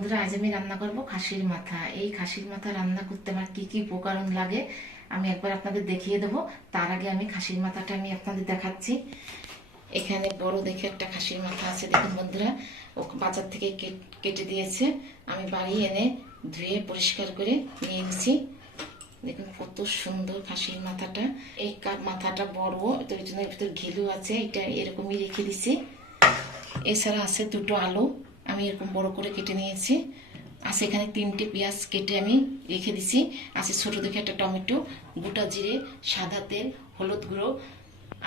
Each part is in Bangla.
বন্ধুরা, আজ আমি রান্না করব খাসির মাথা। এই খাসির মাথা রান্না করতে আমার কি কি উপকরণ লাগে আমি একবার আপনাদের দেখিয়ে দেবো। তার আগে আমি খাসির মাথাটা আমি আপনাদের দেখাচ্ছি। এখানে বড় দেখে একটা খাসির মাথা আছে, দেখুন বন্ধুরা, ও বাজার থেকে কেটে দিয়েছে। আমি বাড়ি এনে ধুয়ে পরিষ্কার করে নিয়ে এনেছি। দেখুন কত সুন্দর খাসির মাথাটা। এই মাথাটা বড়, তো এই জন্য এর ভিতরে ঘিলু আছে, এটা এরকমই রেখে দিছি। এছাড়া আছে দুটো আলু, আমি এরকম বড় করে কেটে নিয়েছি। আছে এখানে 3টে পেঁয়াজ কেটে আমি রেখে দিছি। আছে ছোট দেখে একটা টমেটো, গোটা জিরে, সাদা তেল, হলুদ গুঁড়ো,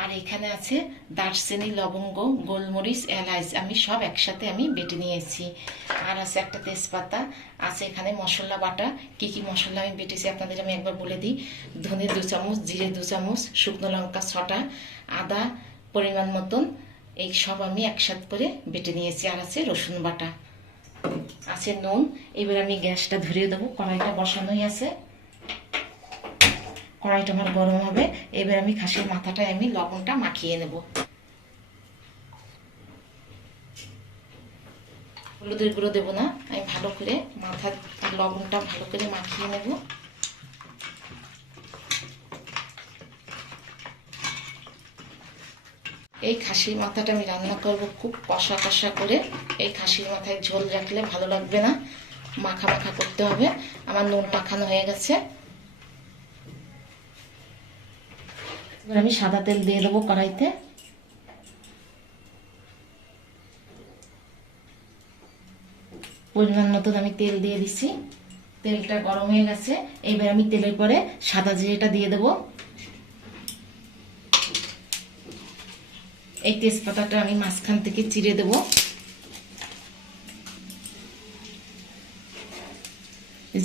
আর এখানে আছে দারচিনি, লবঙ্গ, গোলমরিচ, এলাচ, আমি সব একসাথে আমি বেটে নিয়েছি। আর আছে একটা তেজপাতা। আছে এখানে মশলা বাটা। কি কি মশলা আমি বেটেছি আপনাদের আমি একবার বলে দিই। ধনে 2 চামচ, জিরে 2 চামচ, শুকনো লঙ্কা 6টা, আদা পরিমাণ মতন, এই সব আমি একসাথে করে বেটে নিয়েছি। আর আছে রসুন বাটা, আছে নুন। এবার আমি গ্যাসটা ধরিয়ে দেবো। কড়াইটা বসানোই আছে, কড়াইটা আমার গরম হবে। এবার আমি খাসির মাথাটায় আমি লবণটা মাখিয়ে নেব। হলুদের গুঁড়ো দেবো না, আমি ভালো করে মাথার লবণটা ভালো করে মাখিয়ে নেব। এই খাসির মাথাটা আমি রান্না করব খুব কষা কষা করে। এই খাসির মাথায় ঝোল রাখলে ভালো লাগবে না, মাখা মাখা করতে হবে। আমার নুন মাখানো হয়ে গেছে। এবার আমি সাদা তেল দিয়ে দেবো কড়াইতে। পরিমাণ মতন আমি তেল দিয়ে দিচ্ছি। তেলটা গরম হয়ে গেছে। এইবার আমি তেলের পরে সাদা জিরেটা দিয়ে দেবো। এই তেজপাতাটা আমি মাঝখান থেকে চিড়ে দেব।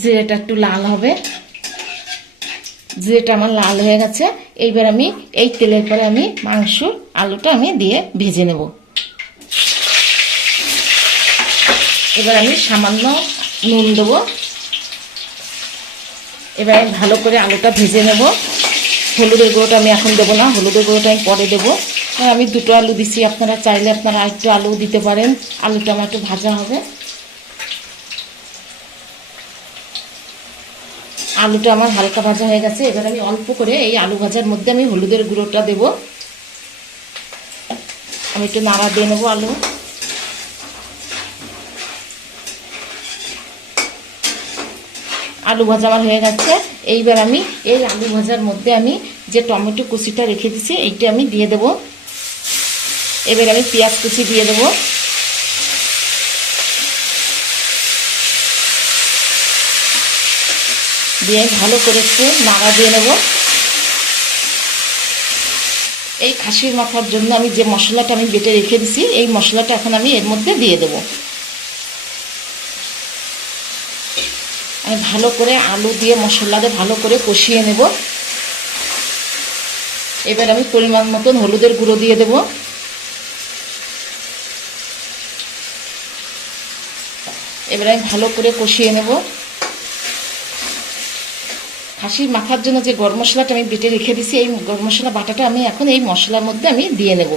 জিরেটা একটু লাল হবে। জিরেটা আমার লাল হয়ে গেছে। এইবার আমি এই তেলের পরে আমি মাংস আলুটা আমি দিয়ে ভেজে নেব। এবার আমি সামান্য নুন দেবো। এবার আমি ভালো করে আলুটা ভেজে নেব। হলুদের গুঁড়োটা আমি এখন দেবো না, হলুদের গুঁড়োটা আমি পরে দেবো। আমি 2টো আলু দিছি, আপনারা চাইলে আপনারা আরেকটু আলু দিতে পারেন। আলুটা আমার একটু ভাজা হবে। আলুটা আমার হালকা ভাজা হয়ে গেছে। এবার আমি অল্প করে এই আলু ভাজার মধ্যে আমি হলুদের গুঁড়োটা দেব। আমি একটু নাড়া দিয়ে নেবো আলু। আলু ভাজা আমার হয়ে গেছে। এইবার আমি এই আলু ভাজার মধ্যে আমি যে টমেটো কুচিটা রেখে দিছি এইটা আমি দিয়ে দেব। এবার আমি পেঁয়াজ কুচি দিয়ে দেব। দিয়ে ভালো করে একটু নাড়া দিয়ে নেব। এই খাসির মাথার জন্য আমি যে মশলাটা আমি বেটে রেখে দিছি এই মশলাটা এখন আমি এর মধ্যে দিয়ে দেব। আমি ভালো করে আলু দিয়ে মশলা দিয়ে ভালো করে কষিয়ে নেব। এবার আমি পরিমাণ মতন হলুদের গুঁড়ো দিয়ে দেব। এবার আমি ভালো করে কষিয়ে নেব। খাসির মাথার জন্য যে গরম মশলাটা আমি বেটে রেখে দিছি এই গরম মশলা বাটাটা আমি এখন এই মশলার মধ্যে আমি দিয়ে নেব।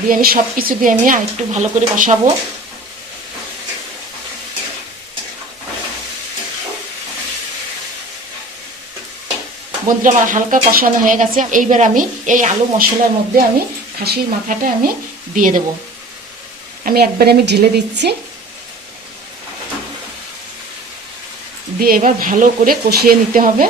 দিয়ে আমি সব কিছু দিয়ে আমি আরেকটু ভালো করে কষাবো। বন্ধুরা, আমার হালকা কষানো হয়ে গেছে। এইবার আমি এই আলু মশলার মধ্যে আমি খাসির মাথাটা আমি দিয়ে দেব। আমি একবারে আমি ঢেলে দিচ্ছি। দিয়ে এবার ভালো করে কষিয়ে নিতে হবে।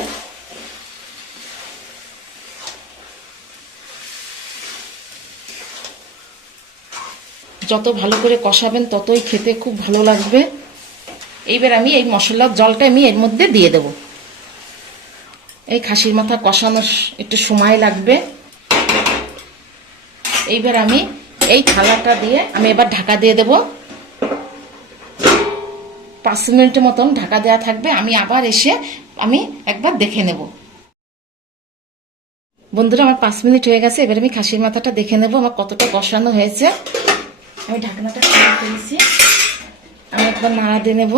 যত ভালো করে কষাবেন ততই খেতে খুব ভালো লাগবে। এইবার আমি এই মশলার জলটা আমি এর মধ্যে দিয়ে দেব। এই খাসির মাথা কষানোর একটু সময় লাগবে। এইবার আমি এই থালাটা দিয়ে আমি এবার ঢাকা দিয়ে দেব। 5 মিনিটের মতন ঢাকা দেওয়া থাকবে। আমি আবার এসে আমি একবার দেখে নেব। বন্ধুরা, আমার 5 মিনিট হয়ে গেছে। এবার আমি খাসির মাথাটা দেখে নেব আমার কতটা কষানো হয়েছে। আমি ঢাকনাটা খুলে ফেলেছি। আমি একবার নাড়া দিয়ে নেব।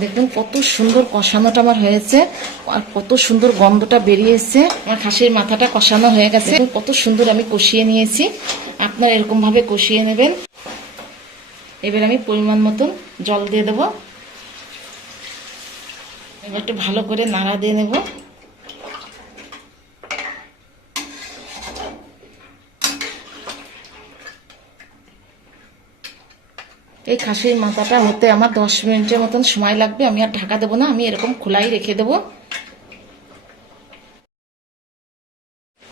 দেখুন কত সুন্দর কষানোটা আমার হয়েছে আর কত সুন্দর গন্ধটা বেরিয়ে এসছে। আমার খাসির মাথাটা কষানো হয়ে গেছে, কত সুন্দর আমি কষিয়ে নিয়েছি। আপনারা এরকম ভাবে কষিয়ে নেবেন। এবার আমি পরিমাণ মতন জল দিয়ে দেবো। এবার একটু ভালো করে নাড়া দিয়ে নেব। এই খাসির মাথাটা হতে আমার 10 মিনিটের মতন সময় লাগবে। আমি আর ঢাকা দেবো না, আমি এরকম খোলাই রেখে দেবো।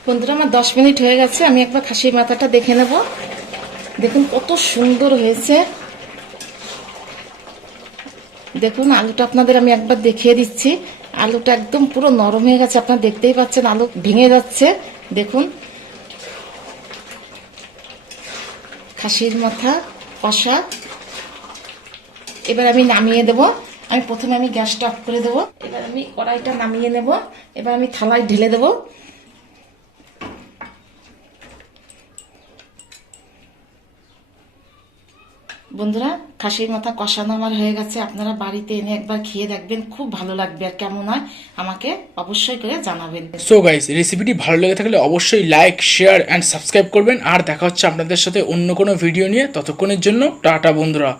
বন্ধুরা, আমার 10 মিনিট হয়ে গেছে। আমি একবার খাসির মাথাটা দেখে নেব। দেখুন কত সুন্দর হয়েছে। দেখুন আলুটা আপনাদের আমি একবার দেখিয়ে দিচ্ছি। আলুটা একদম পুরো নরম হয়ে গেছে, আপনারা দেখতেই পাচ্ছেন আলু ভেঙে যাচ্ছে। দেখুন খাসির মাথা কষা। এবার আমি নামিয়ে দেব। আমি প্রথমে গ্যাসটা অফ করে দেব। এবার আমি কড়াইটা নামিয়ে নেব। এবার আমি থালায় ঢেলে দেব। বন্ধুরা, খাসির মাথা কষানো আমার হয়ে গেছে। আপনারা বাড়িতে এনে একবার খেয়ে দেখবেন, খুব ভালো লাগবে। আর কেমন হয় আমাকে অবশ্যই করে জানাবেন। সো গাইস, রেসিপিটি ভালো লেগে থাকলে অবশ্যই লাইক, শেয়ার অ্যান্ড সাবস্ক্রাইব করবেন। আর দেখা হচ্ছে আপনাদের সাথে অন্য কোনো ভিডিও নিয়ে। ততক্ষণের জন্য টাটা বন্ধুরা।